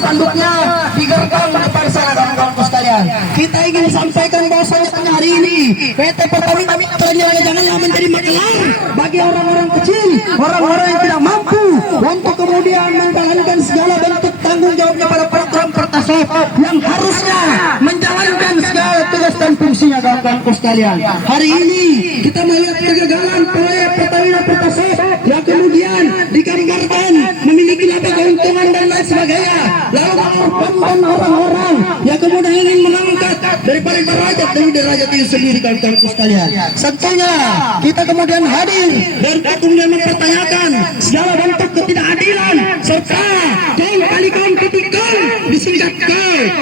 spanduknya di gerbang depan sana kawan-kawanku sekalian. Kita ingin sampaikan bahwasanya hari ini PT Pertamina Mitra Niaga janganlah menjadi makelar bagi orang-orang kecil, orang-orang yang tidak mampu untuk kemudian menjalankan segala bentuk tanggung jawabnya pada program Pertasop yang harusnya menjalankan segala tugas dan fungsinya kawan-kawanku sekalian. Hari ini kita melihat kegagalan proyek Pertamina Pertasop yang kemudian digambarkan memiliki laba keuntungan dan lain sebagainya, lalu mengorbankan orang-orang yang kemudian ingin mengangkat daripada derajat demi derajat itu sendiri kawan-kawanku sekalian. Tentunya kita kemudian hadir dan kemudian mempertanyakan segala bentuk ketidakadilan serta kaum kali kaum ketikal disingkat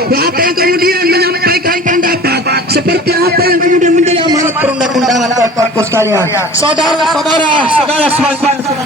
apa yang kemudian menyampaikan pendapat seperti apa yang kemudian menjadi amanat perundang-undangan kawan-kawanku sekalian. Saudara-saudara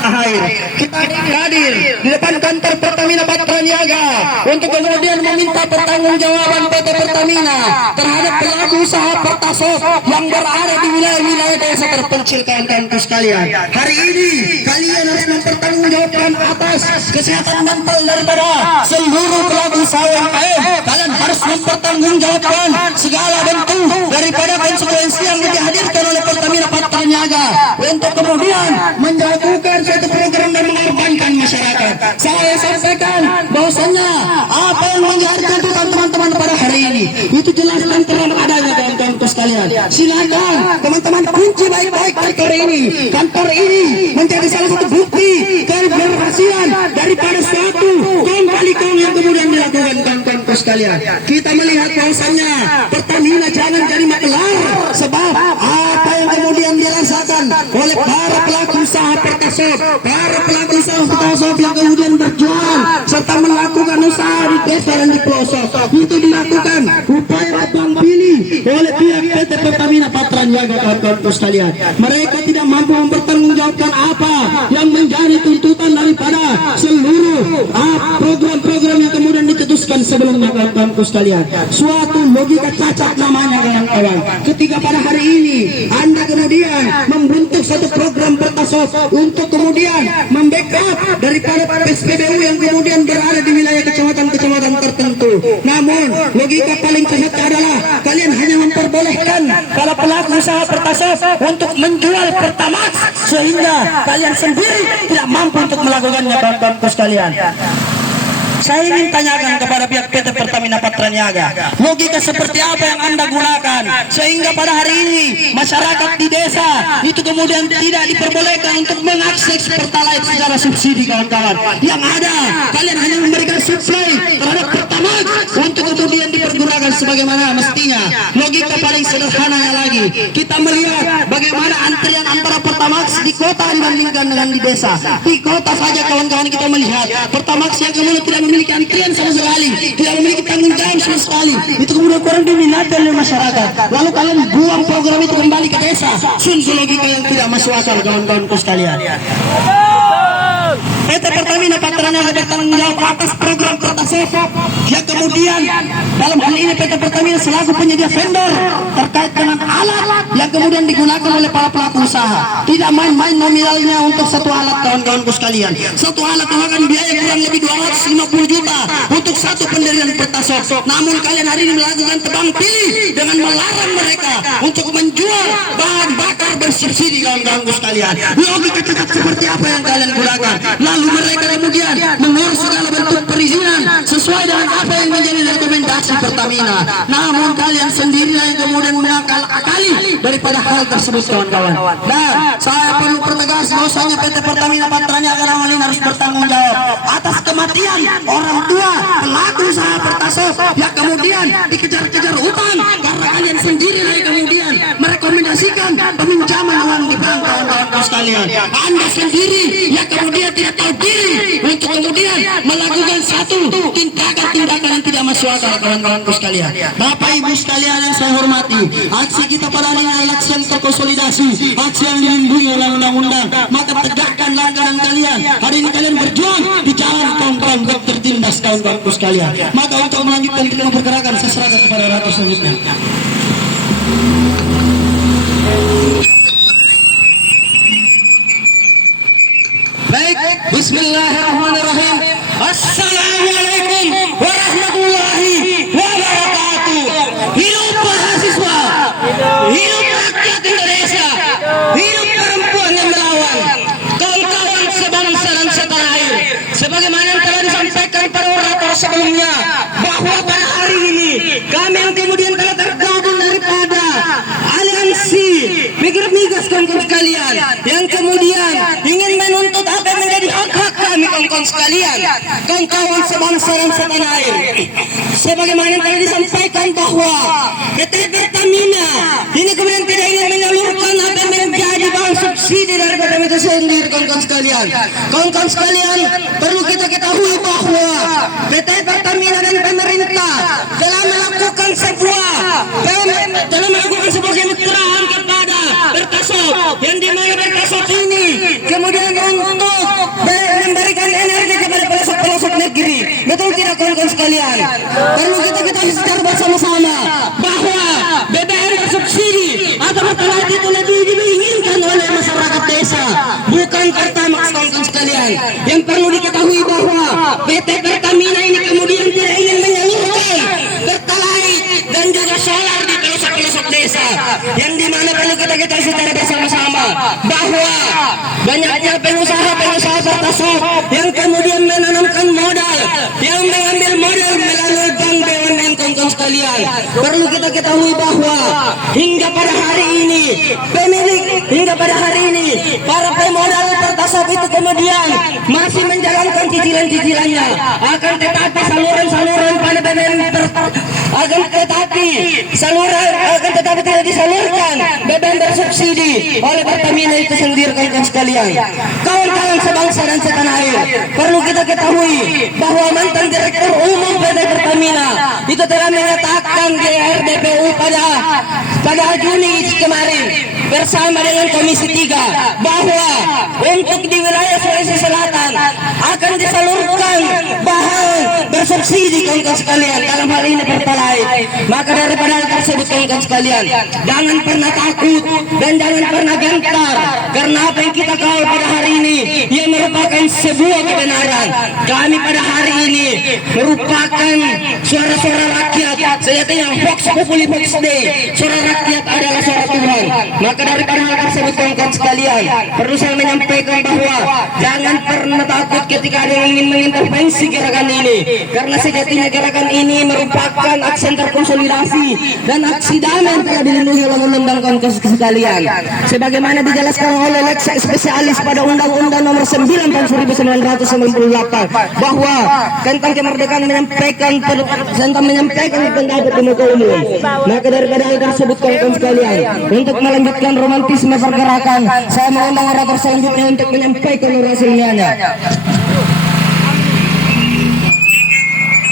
akhir kita hadir di depan kantor Pertamina Patra Niaga untuk kemudian meminta pertanggungjawaban PT Pertamina terhadap pelaku usaha Pertasop yang berada di wilayah-wilayah desa terpencil kawan-kawanku sekalian. Hari ini kalian harus mempertanggungjawabkan atas kesehatan mental daripada seluruh pelaku usaha UMKM. Kalian harus mempertanggungjawabkan segala bentuk daripada konsekuensi yang dihadirkan oleh Pertamina Patra Niaga untuk kemudian menjalankan suatu program dan mengorbankan masyarakat. Saya sampaikan bahwasanya apa yang menjadi tuntutan teman-teman pada hari ini itu jelas dan terang adanya kawan-kawanku sekalian. Silakan teman-teman kunci baik-baik kantor ini menjadi salah satu bukti keberhasilan daripada suatu kaum kali kaum yang kemudian dilakukan kawan-kawanku sekalian. Kita melihat bahwasanya Pertamina jangan jadi makelar sebab apa yang kemudian dirasakan oleh para pelaku usaha Pertasop, para pelaku usaha Pertasop yang kemudian berjuang serta melakukan usaha di desa dan di pelosok itu dilakukan upaya tebang pilih oleh pihak PT Pertamina Patra Niaga kawan-kawanku sekalian. Mereka tidak mampu mempertanggungjawabkan apa yang menjadi tuntutan daripada seluruh program-program yang kemudian ditetuskan sebelumnya kawan-kawanku sekalian. Suatu logika cacat namanya kawan-kawan. Ketika pada hari ini Anda kemudian membentuk satu program Pertasop untuk kemudian membackup daripada SPBU yang kemudian berada di wilayah kecamatan-kecamatan tertentu. Namun logika paling sehat adalah kalian hanya memperbolehkan para pelaku usaha Pertasop untuk menjual Pertamax sehingga kalian sendiri tidak mampu untuk melakukannya kawan-kawanku sekalian. Saya ingin tanyakan kepada pihak PT Pertamina Patra Niaga, logika seperti apa yang Anda gunakan sehingga pada hari ini masyarakat di desa itu kemudian tidak diperbolehkan untuk mengakses Pertalite secara subsidi kawan-kawan. Yang ada kalian hanya memberikan suplai terhadap Pertamax untuk kemudian dipergunakan sebagaimana mestinya. Logika paling sederhananya lagi, kita melihat bagaimana antrian antara Pertamax di kota dibandingkan dengan di desa. Di kota saja kawan-kawan kita melihat Pertamax yang kemudian tidak memiliki antrian sama sekali, tidak memiliki tanggung jawab sama sekali, itu kemudian kurang diminati oleh masyarakat. Lalu kalian buang program itu kembali ke desa. Sungguh logika yang tidak masuk akal kawan-kawanku sekalian. PT Pertamina Patra Niaga bertanggung jawab atas program Pertasop yang kemudian dalam hal ini PT Pertamina selaku penyedia vendor terkait dengan alat yang kemudian digunakan oleh para pelaku usaha. Tidak main-main nominalnya untuk satu alat kawan-kawanku sekalian. Satu alat memakan biaya kurang lebih 250 juta untuk satu pendirian Pertasop. Namun kalian hari ini melakukan tebang pilih dengan melarang mereka untuk menjual bahan bakar bersubsidi kawan-kawanku sekalian. Logika cacat seperti apa yang kalian gunakan? Lalu mereka kemudian mengurus segala bentuk perizinan sesuai dengan apa yang menjadi rekomendasi Pertamina. Namun kalian sendirilah yang kemudian mengakal-akali daripada hal tersebut kawan-kawan. Dan saya perlu pertegas bahwasanya PT Pertamina Patra Niaga ini harus bertanggung jawab atas kematian orang tua pelaku usaha Pertasop yang kemudian dikejar-kejar utang karena kalian sendirilah yang kemudian merekomendasikan peminjaman uang di bank kawan-kawan sekalian. Anda sendiri yang kemudian tidak tahu diri untuk kemudian melakukan satu tindakan-tindakan yang tidak masuk akal kawan-kawanku sekalian. Bapak Ibu sekalian yang saya hormati, aksi kita pada hari ini adalah aksi yang terkonsolidasi, aksi yang dilindungi oleh undang-undang. Maka tegakkan langganan kalian. Hari ini kalian berjuang di jalan kawan-kawan tertindas kawan-kawanku sekalian. Maka untuk melanjutkan kita pergerakan saya serahkan kepada ratu selanjutnya. Baik, bismillahirrahmanirrahim. Assalamualaikum sebelumnya bahwa pada hari ini kami yang kemudian telah tergabung daripada aliansi migas kawan-kawan sekalian yang kemudian ingin menuntut apa yang menjadi hak-hak kami kawan-kawan sekalian, kawan-kawan sebangsa dan setanah air. Sebagaimana yang telah disampaikan bahwa PT Pertamina ini kemudian tidak ingin menyalurkan apa yang menjadi bahan subsidi daripada itu sendiri kawan-kawan sekalian. Kawan-kawan sekalian, perlu kita ketahui bahwa PT Pertamina dan pemerintah telah melakukan sebuah kemitraan kepada Pertasop, yang dimana Pertasop ini kemudian untuk memberikan energi kepada pelosok-pelosok negeri. Betul tidak kawan-kawan sekalian? Perlu kita ketahui secara bersama-sama bahwa BBM bersubsidi atau Pertalite itu lebih diinginkan oleh masyarakat desa, bukan Pertamax kawan-kawan sekalian. Yang perlu diketahui bahwa PT Pertamina ini kemudian tidak ingin menyalurkan Pertalite dan juga solar di pelosok-pelosok desa, yang dimana perlu kita ketahui secara bersama-sama bahwa banyaknya pengusaha-pengusaha Pertasop yang kemudian menanamkan modal, yang mengambil modal melalui bank BUMN kawan-kawan sekalian. Perlu kita ketahui bahwa hingga pada hari ini para pemodal Pertasop itu kemudian masih menjalankan cicilan-cicilannya, akan tetapi saluran-saluran pada BBM tidak disalurkan BBM bersubsidi oleh Pertamina itu sendiri kawan-kawan sekalian. Kawan-kawan sebangsa dan setanah air, perlu kita ketahui bahwa mantan Direktur Umum PT Pertamina itu telah menyatakan di RDPU pada Juni kemarin bersama dengan Komisi 3 bahwa untuk di wilayah Sulawesi Selatan akan disalurkan bahan bersubsidi kawan-kawan sekalian, dalam hal ini Pertalite. Maka daripada hal tersebut kawan-kawan sekalian, jangan pernah takut dan jangan pernah gentar, karena apa yang kita kawal pada hari ini ia merupakan sebuah kebenaran. Kami pada hari ini merupakan suara-suara rakyat, sejatinya Vox Populi Vox Dei, suara rakyat adalah suara Tuhan. Maka daripada hal tersebut kawan-kawan sekalian, perlu saya menyampaikan bahwa jangan pernah takut ketika ada yang ingin mengintervensi gerakan ini, karena sejatinya gerakan ini merupakan aksi terkonsolidasi dan aksi damai yang telah dilindungi oleh undang-undang kawan-kawan sekalian, sebagaimana dijelaskan oleh lex spesialis pada Undang-Undang Nomor 9 tahun 1998 bahwa tentang kemerdekaan menyampaikan pendapat di muka umum. Maka daripada hal tersebut kawan-kawan sekalian, untuk melanjutkan romantisme pergerakan, saya mengundang orator selanjutnya untuk menyampaikan orasinya.